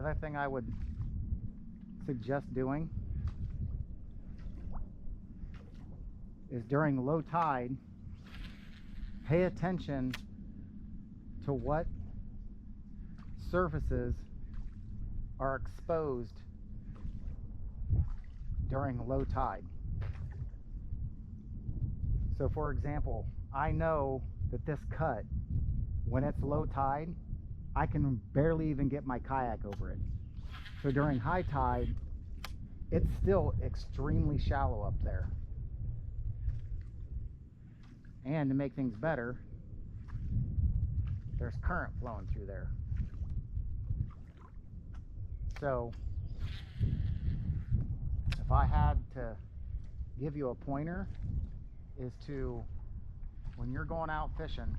The other thing I would suggest doing is during low tide, pay attention to what surfaces are exposed during low tide. So for example, I know that this cut, when it's low tide, I can barely even get my kayak over it. So during high tide, it's still extremely shallow up there. And to make things better, there's current flowing through there. So if I had to give you a pointer, is to, when you're going out fishing,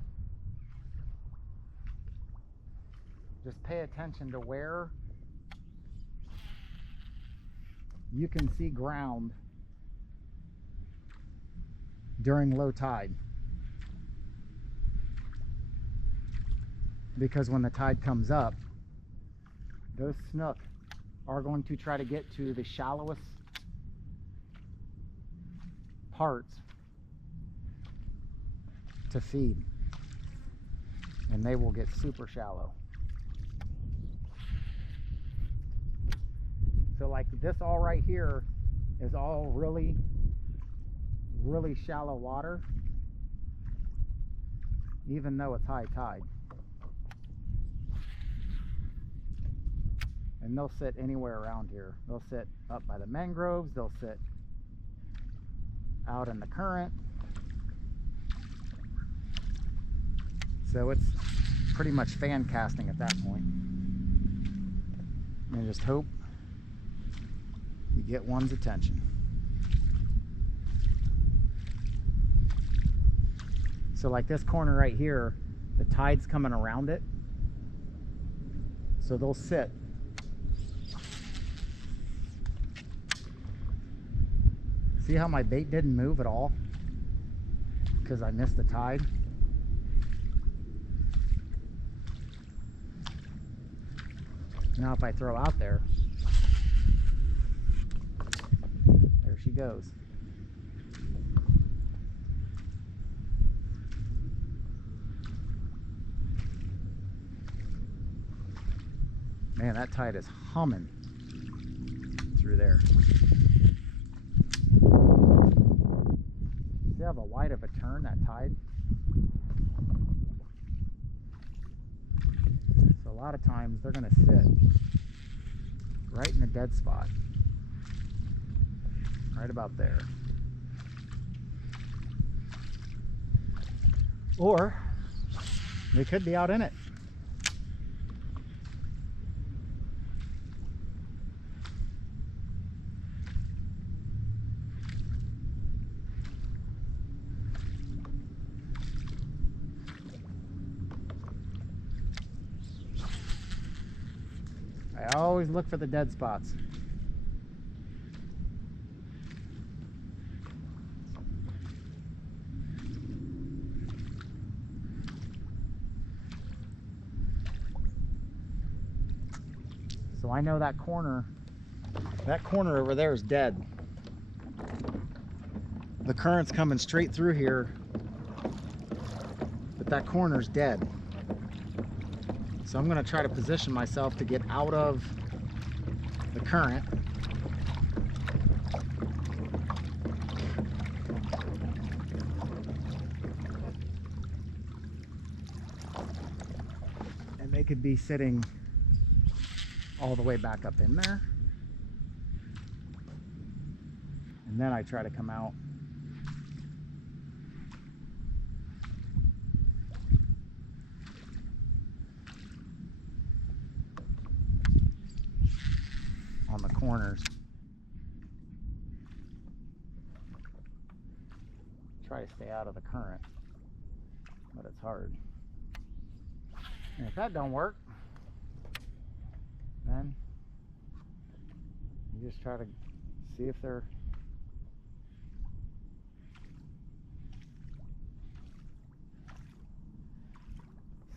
just pay attention to where you can see ground during low tide. Because when the tide comes up, those snook are going to try to get to the shallowest parts to feed, and they will get super shallow. So like this all right here is all really shallow water, even though it's high tide. And they'll sit anywhere around here. They'll sit up by the mangroves, they'll sit out in the current. So it's pretty much fan casting at that point. And just hope you get one's attention. So like this corner right here, the tide's coming around it. So they'll sit. See how my bait didn't move at all? Because I missed the tide. Now if I throw out there she goes. Man, that tide is humming through there. See how wide of a turn that tide? So a lot of times they're going to sit right in the dead spot. Right about there. Or they could be out in it. I always look for the dead spots. So I know that corner over there is dead. The current's coming straight through here, but that corner's dead. So I'm going to try to position myself to get out of the current. And they could be sitting all the way back up in there. And then I try to come out. On the corners. Try to stay out of the current, but it's hard. And if that don't work, then you just try to see if they're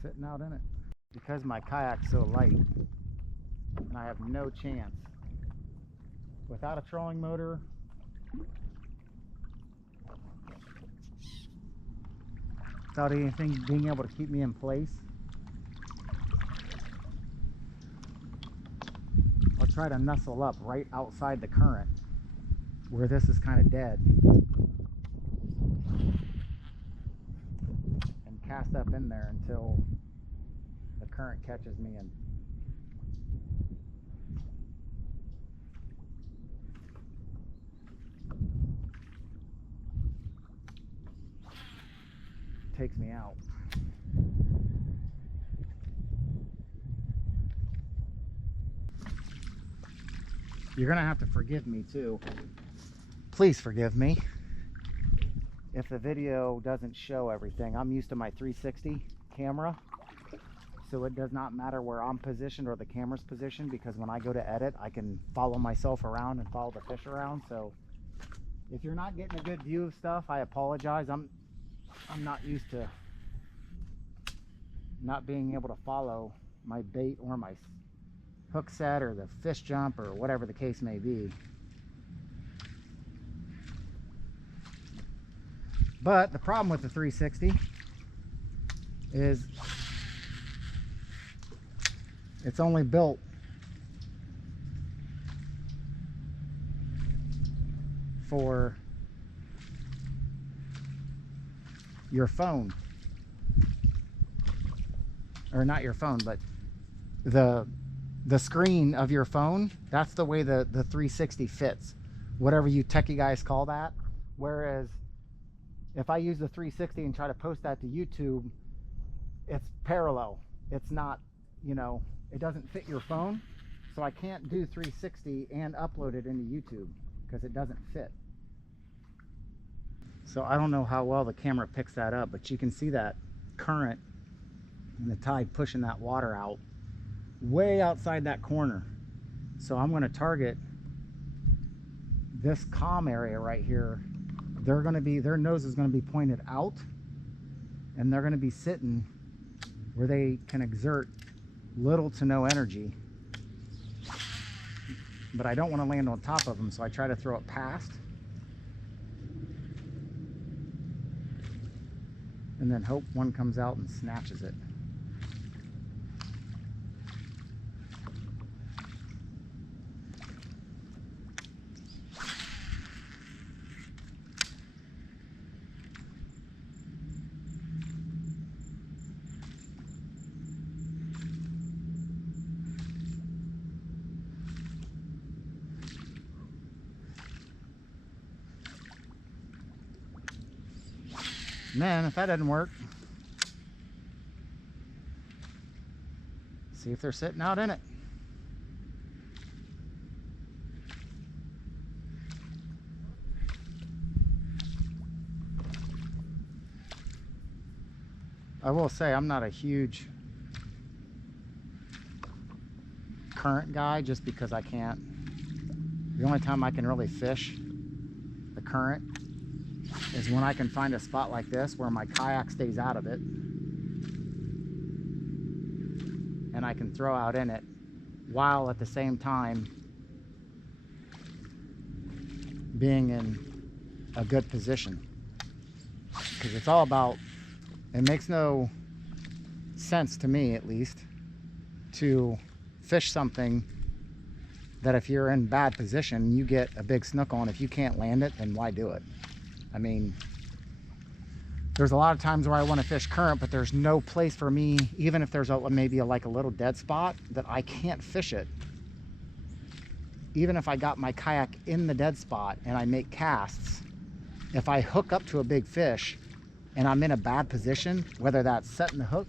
sitting out in it. Because my kayak's so light, and I have no chance. Without a trolling motor, without anything being able to keep me in place, I'll try to nestle up right outside the current where this is kind of dead and cast up in there until the current catches me and takes me out. You're gonna have to forgive me too. Please forgive me if the video doesn't show everything. I'm used to my 360 camera, so it does not matter where I'm positioned or the camera's positioned, because when I go to edit, I can follow myself around and follow the fish around. So if you're not getting a good view of stuff, I apologize. I'm not used to not being able to follow my bait or my hook set or the fish jump or whatever the case may be. But the problem with the 360 is it's only built for your phone, or not your phone, but the screen of your phone. That's the way the 360 fits, whatever you techie guys call that. Whereas if I use the 360 and try to post that to YouTube, it's parallel. It's not, you know, it doesn't fit your phone, so I can't do 360 and upload it into YouTube because it doesn't fit. So I don't know how well the camera picks that up, but you can see that current and the tide pushing that water out way outside that corner. So I'm going to target this calm area right here. They're going to be, their nose is going to be pointed out, and they're going to be sitting where they can exert little to no energy. But I don't want to land on top of them, so I try to throw it past, and then hope one comes out and snatches it. And then if that doesn't work, see if they're sitting out in it. I will say I'm not a huge current guy, just because I can't. The only time I can really fish the current is when I can find a spot like this where my kayak stays out of it and I can throw out in it while at the same time being in a good position. Because it's all about, it makes no sense to me at least to fish something that if you're in bad position you get a big snook on. If you can't land it, then why do it? I mean, there's a lot of times where I want to fish current, but there's no place for me, even if there's maybe like a little dead spot, that I can't fish it. Even if I got my kayak in the dead spot and I make casts, if I hook up to a big fish and I'm in a bad position, whether that's setting the hook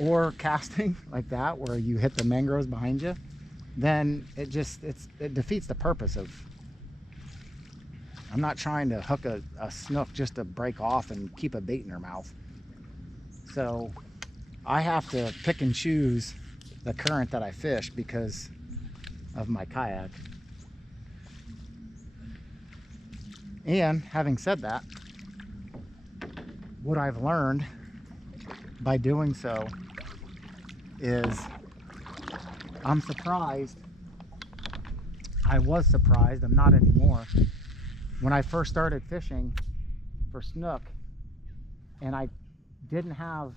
or casting like that where you hit the mangroves behind you, then it defeats the purpose of, I'm not trying to hook a snook just to break off and keep a bait in her mouth. So I have to pick and choose the current that I fish because of my kayak. And having said that, what I've learned by doing so is I'm surprised. I was surprised, I'm not anymore. When I first started fishing for snook and I didn't have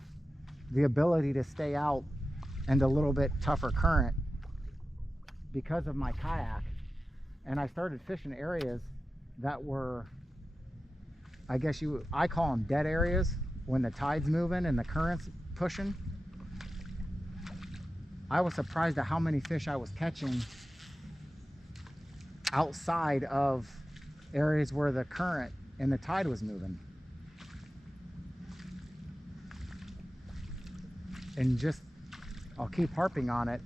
the ability to stay out in a little bit tougher current because of my kayak, and I started fishing areas that were, I call them dead areas, when the tide's moving and the current's pushing. I was surprised at how many fish I was catching outside of areas where the current and the tide was moving. And just, I'll keep harping on it,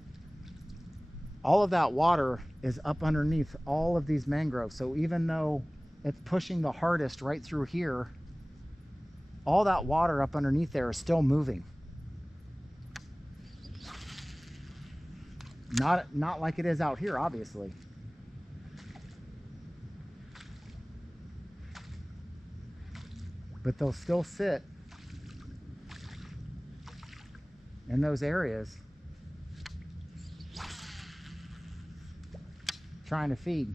all of that water is up underneath all of these mangroves. So even though it's pushing the hardest right through here, all that water up underneath there is still moving. Not like it is out here, obviously. But they'll still sit in those areas trying to feed.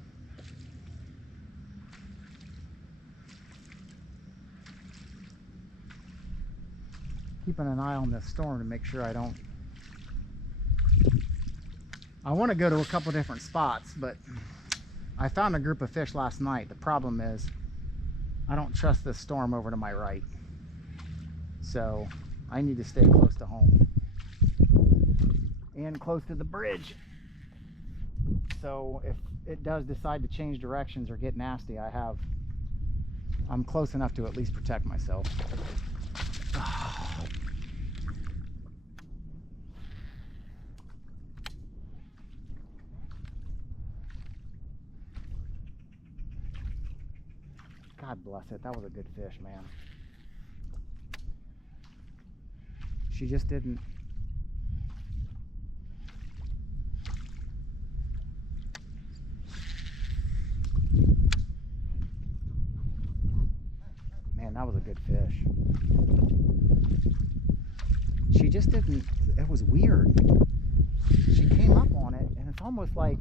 Keeping an eye on this storm to make sure I want to go to a couple different spots, but I found a group of fish last night. The problem is I don't trust this storm over to my right, so I need to stay close to home and close to the bridge. So if it does decide to change directions or get nasty, I'm close enough to at least protect myself. God bless it. That was a good fish, man. She just didn't. Man, that was a good fish. She just didn't. It was weird. She came up on it, and it's almost like.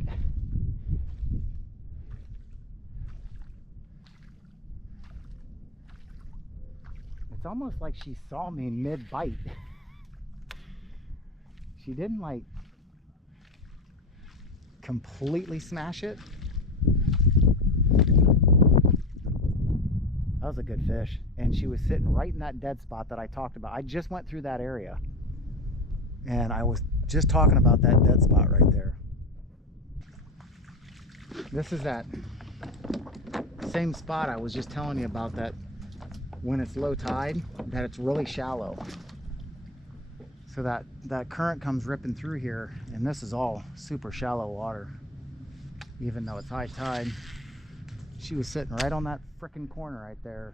It's almost like she saw me mid-bite. She didn't like completely smash it. That was a good fish. And she was sitting right in that dead spot that I talked about. I just went through that area and I was just talking about that dead spot right there. This is that same spot I was just telling you about, that when it's low tide, that it's really shallow. So that current comes ripping through here, and this is all super shallow water, even though it's high tide. She was sitting right on that frickin' corner right there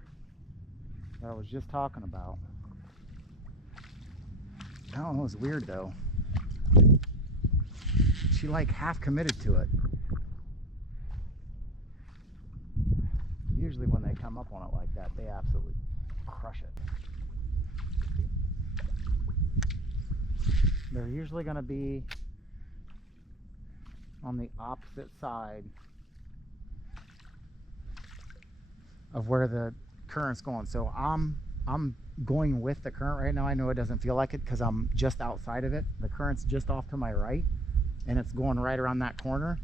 that I was just talking about. I don't know, it was weird though. She like half committed to it. Usually when they come up on it like that, they absolutely crush it. They're usually going to be on the opposite side of where the current's going. So I'm going with the current right now. I know it doesn't feel like it because I'm just outside of it. The current's just off to my right and it's going right around that corner.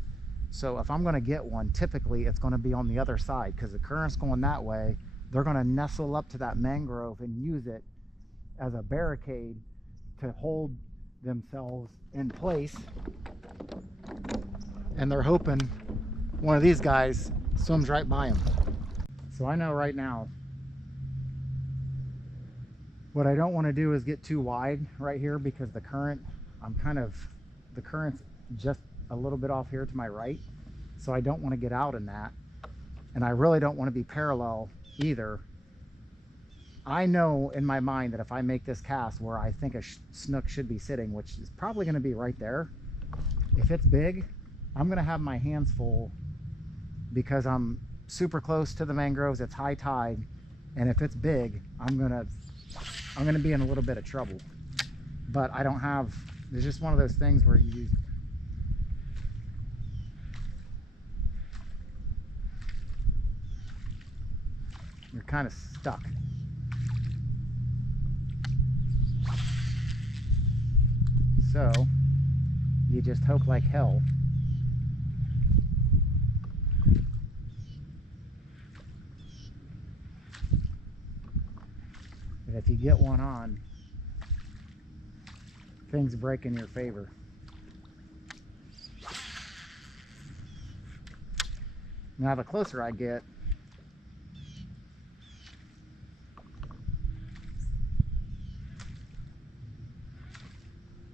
So if I'm going to get one, typically it's going to be on the other side because the current's going that way. They're going to nestle up to that mangrove and use it as a barricade to hold themselves in place. And they're hoping one of these guys swims right by them. So I know right now what I don't want to do is get too wide right here because the current's just a little bit off here to my right, so I don't want to get out in that, and I really don't want to be parallel either. I know in my mind that if I make this cast where I think a snook should be sitting, which is probably going to be right there, if it's big, I'm going to have my hands full because I'm super close to the mangroves. It's high tide, and if it's big, I'm gonna be in a little bit of trouble. But I don't have. There's just one of those things where you're kind of stuck. So you just hope like hell that if you get one on, things break in your favor. Now the closer I get,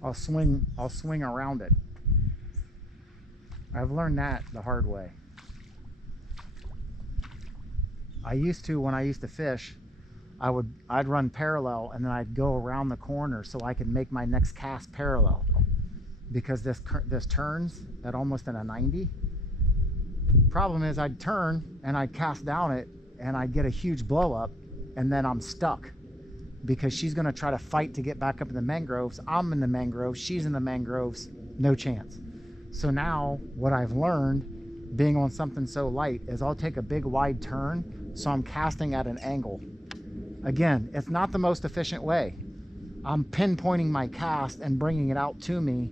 I'll swing around it. I've learned that the hard way. When I used to fish, I'd run parallel and then I'd go around the corner so I could make my next cast parallel, because this turns at almost in a 90. Problem is, I'd turn and I'd cast down it and I'd get a huge blow up, and then I'm stuck because she's going to try to fight to get back up in the mangroves. I'm in the mangroves, she's in the mangroves, no chance. So now what I've learned, being on something so light, is I'll take a big wide turn so I'm casting at an angle. Again, it's not the most efficient way. I'm pinpointing my cast and bringing it out to me.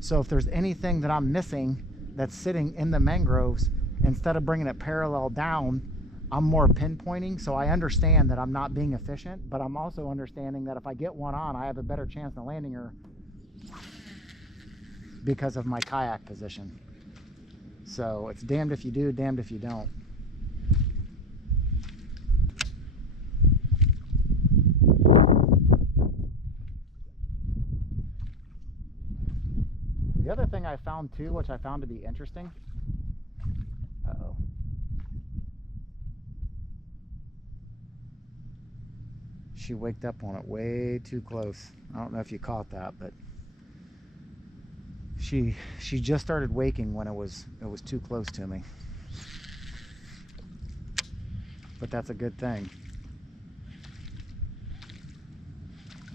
So if there's anything that I'm missing that's sitting in the mangroves, instead of bringing it parallel down, I'm more pinpointing. So I understand that I'm not being efficient, but I'm also understanding that if I get one on, I have a better chance of landing her because of my kayak position. So it's damned if you do, damned if you don't. The other thing I found too, which I found to be interesting, she waked up on it way too close. I don't know if you caught that, but she just started waking when it was too close to me. But that's a good thing.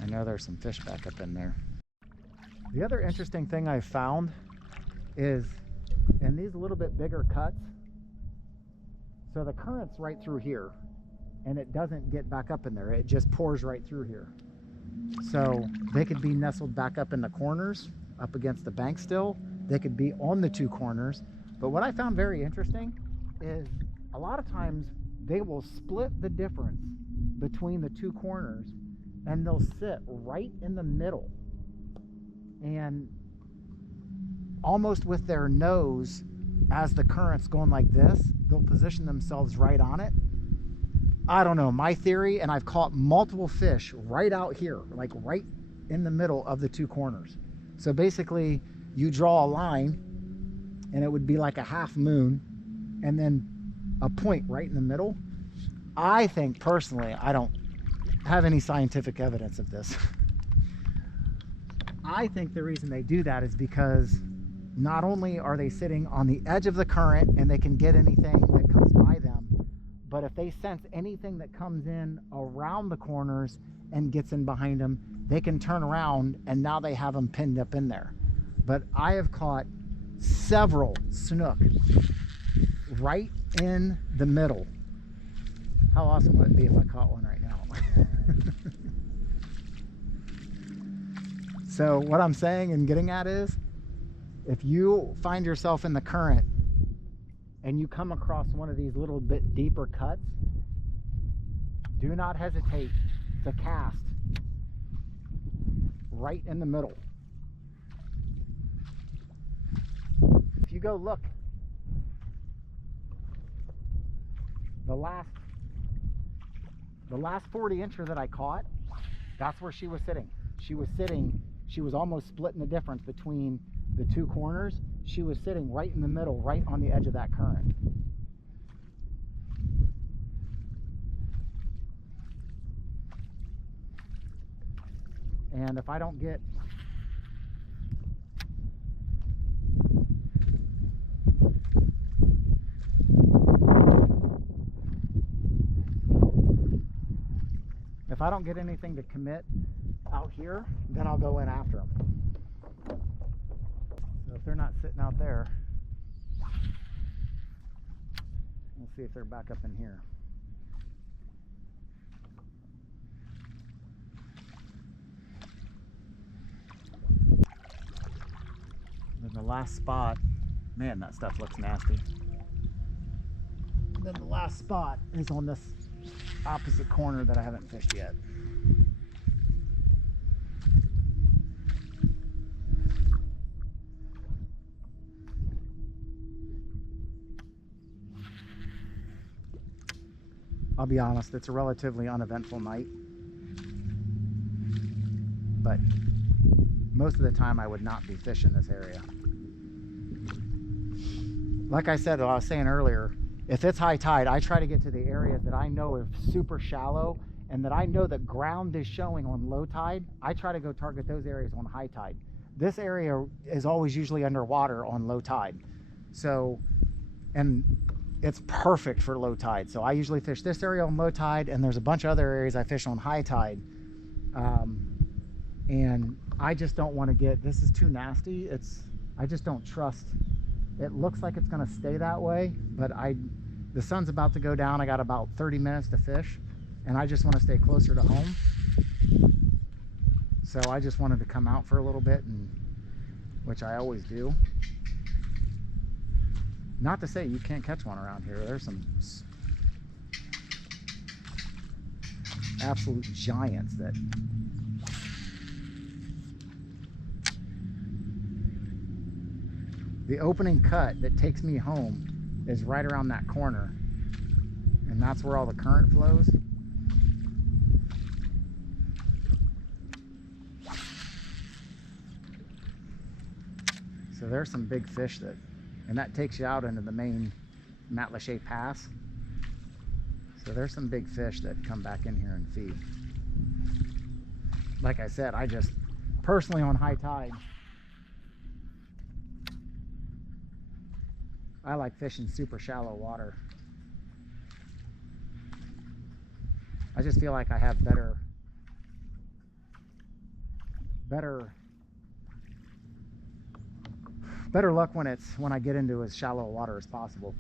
I know there's some fish back up in there. The other interesting thing I found is in these little bit bigger cuts, so the current's right through here and it doesn't get back up in there, it just pours right through here. So they could be nestled back up in the corners, up against the bank still. They could be on the two corners. But what I found very interesting is a lot of times they will split the difference between the two corners and they'll sit right in the middle, and almost with their nose, as the current's going like this, they'll position themselves right on it. I don't know, my theory, and I've caught multiple fish right out here, like right in the middle of the two corners. So basically you draw a line and it would be like a half moon and then a point right in the middle. I think personally, I don't have any scientific evidence of this. I think the reason they do that is because not only are they sitting on the edge of the current and they can get anything that comes by them, but if they sense anything that comes in around the corners and gets in behind them, they can turn around and now they have them pinned up in there. But I have caught several snook right in the middle. How awesome would it be if I caught one right now? So what I'm saying and getting at is, if you find yourself in the current and you come across one of these little bit deeper cuts, do not hesitate to cast right in the middle. If you go look, the last 40 incher that I caught, that's where she was sitting. She was almost splitting the difference between the two corners. She was sitting right in the middle, right on the edge of that current. And if I don't get anything to commit out here, then I'll go in after them. So if they're not sitting out there, we'll see if they're back up in here. last spot, man, that stuff looks nasty. And then the last spot is on this opposite corner that I haven't fished yet. I'll be honest, it's a relatively uneventful night, but most of the time I would not be fishing this area. Like I said, I was saying earlier, if it's high tide, I try to get to the areas that I know are super shallow and that I know that ground is showing on low tide. I try to go target those areas on high tide. This area is always usually underwater on low tide. So, and it's perfect for low tide. So I usually fish this area on low tide, and there's a bunch of other areas I fish on high tide. And I just don't want to get, this is too nasty. I just don't trust. It looks like it's going to stay that way, but the sun's about to go down. I got about 30 minutes to fish, and I just want to stay closer to home. So I just wanted to come out for a little bit, which I always do. Not to say you can't catch one around here. There's some absolute giants that the opening cut that takes me home is right around that corner, and that's where all the current flows. So there's some big fish and that takes you out into the main Matlacha Pass. So there's some big fish that come back in here and feed. Like I said, I just personally on high tide, I like fishing super shallow water. I just feel like I have better luck when I get into as shallow water as possible.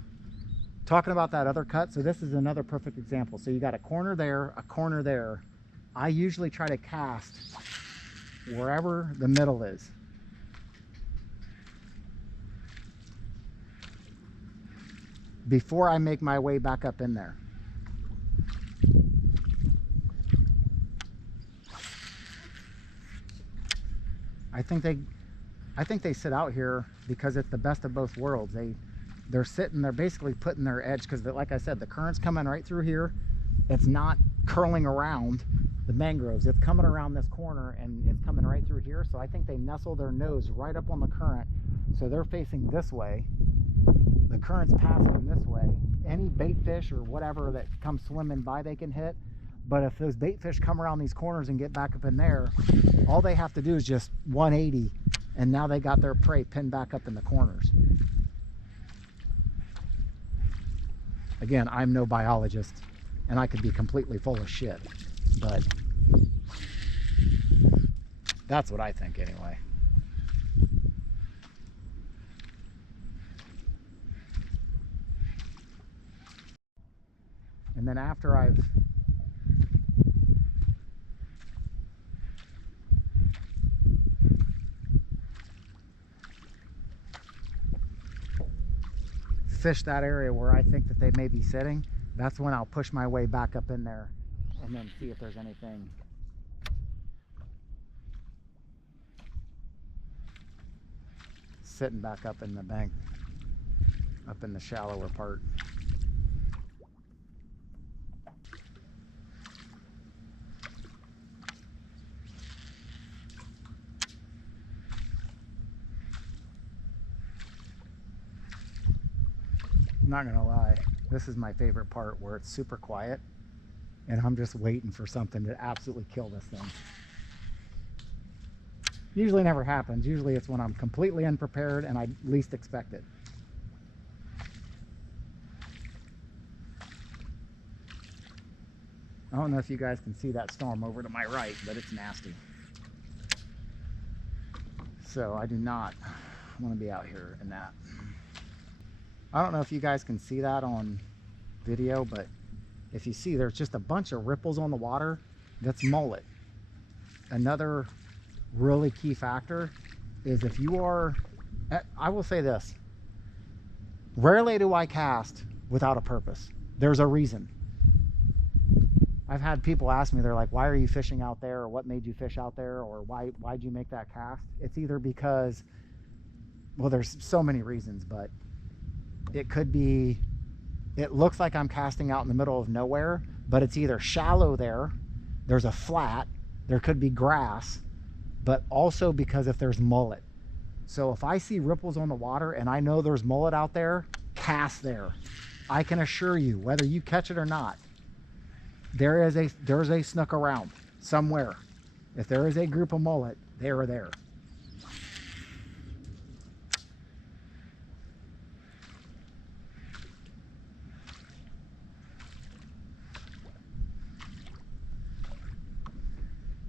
Talking about that other cut, so this is another perfect example. So you got a corner there, a corner there. I usually try to cast wherever the middle is. Before I make my way back up in there. I think they sit out here because it's the best of both worlds. They're basically putting their edge, because like I said, the current's coming right through here. It's not curling around the mangroves. It's coming around this corner and it's coming right through here. So I think they nestle their nose right up on the current. So they're facing this way. The current's passing this way. Any bait fish or whatever that comes swimming by, they can hit. But if those bait fish come around these corners and get back up in there, all they have to do is just 180, and now they got their prey pinned back up in the corners. Again, I'm no biologist, and I could be completely full of shit, but that's what I think anyway. And then after I've fished that area where I think that they may be sitting, that's when I'll push my way back up in there and then see if there's anything. Sitting back up in the bank, up in the shallower part. I'm not gonna lie, this is my favorite part, where it's super quiet and I'm just waiting for something to absolutely kill this thing. Usually never happens. Usually it's when I'm completely unprepared and I least expect it. I don't know if you guys can see that storm over to my right, but it's nasty. So I do not want to be out here in that. I don't know if you guys can see that on video, but if you see, there's just a bunch of ripples on the water. That's mullet. Another really key factor is if you are I will say this. Rarely do I cast without a purpose. There's a reason. I've had people ask me, they're like, why are you fishing out there? Or what made you fish out there? Or why'd you make that cast? It's either because, well, there's so many reasons, but it could be, it looks like I'm casting out in the middle of nowhere, but it's either shallow there's a flat, there could be grass, but also because if there's mullet. So if I see ripples on the water and I know there's mullet out there, cast there. I can assure you, whether you catch it or not, there's a snook around somewhere. If there is a group of mullet, they are there.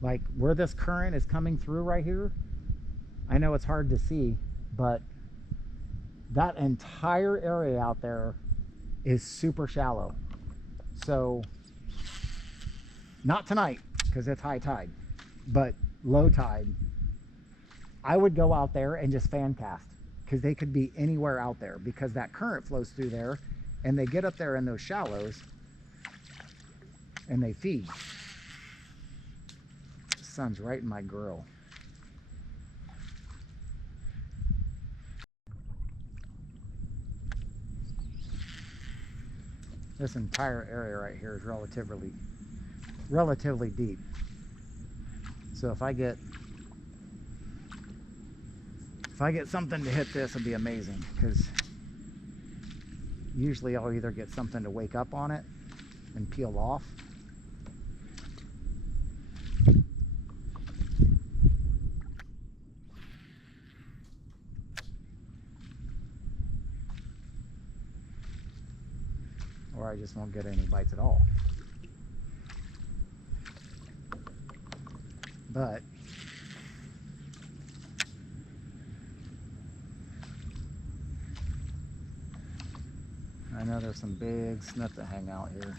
Like where this current is coming through right here, I know it's hard to see, but that entire area out there is super shallow. So not tonight because it's high tide, but low tide, I would go out there and just fan cast because they could be anywhere out there because that current flows through there and they get up there in those shallows and they feed. The sun's right in my grill. This entire area right here is relatively deep. So if I get something to hit this, it'll be amazing, because usually I'll either get something to wake up on it and peel off, or I just won't get any bites at all. But I know there's some big snook that hang out here.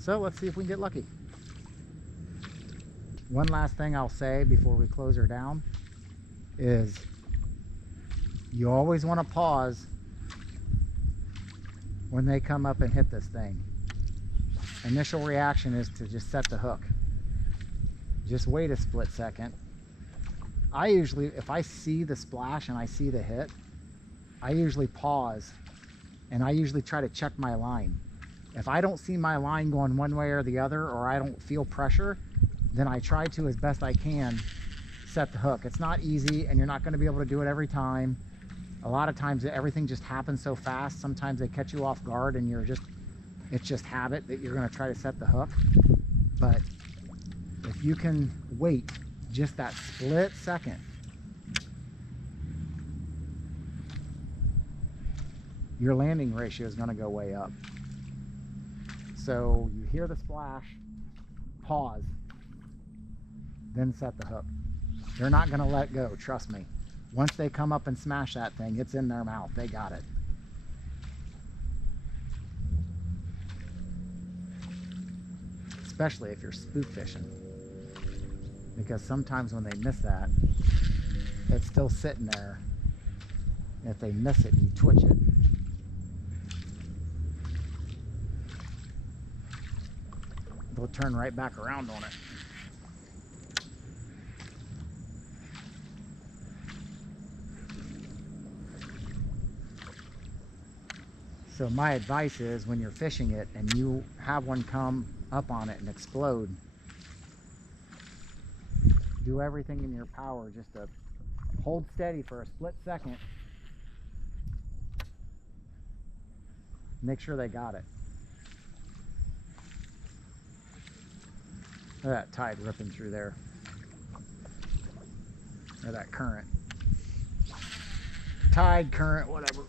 So let's see if we can get lucky. One last thing I'll say before we close her down is you always want to pause when they come up and hit this thing. Initial reaction is to just set the hook. Just wait a split second. I usually, if I see the splash and I see the hit, I usually pause and I usually try to check my line. If I don't see my line going one way or the other, or I don't feel pressure, then I try to, as best I can, set the hook. It's not easy and you're not going to be able to do it every time. A lot of times everything just happens so fast. Sometimes they catch you off guard and it's just habit that you're going to try to set the hook. But if you can wait just that split second, your landing ratio is going to go way up. So you hear the splash, pause, then set the hook. They're not going to let go, trust me. Once they come up and smash that thing, it's in their mouth. They got it. Especially if you're spook fishing. Because sometimes when they miss that, it's still sitting there. And if they miss it, you twitch it. They'll turn right back around on it. So my advice is, when you're fishing it and you have one come up on it and explode, do everything in your power just to hold steady for a split second. Make sure they got it. Look at that tide ripping through there. Or that current. Tide, current, whatever.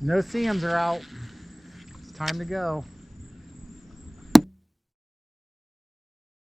No seams are out. It's time to go.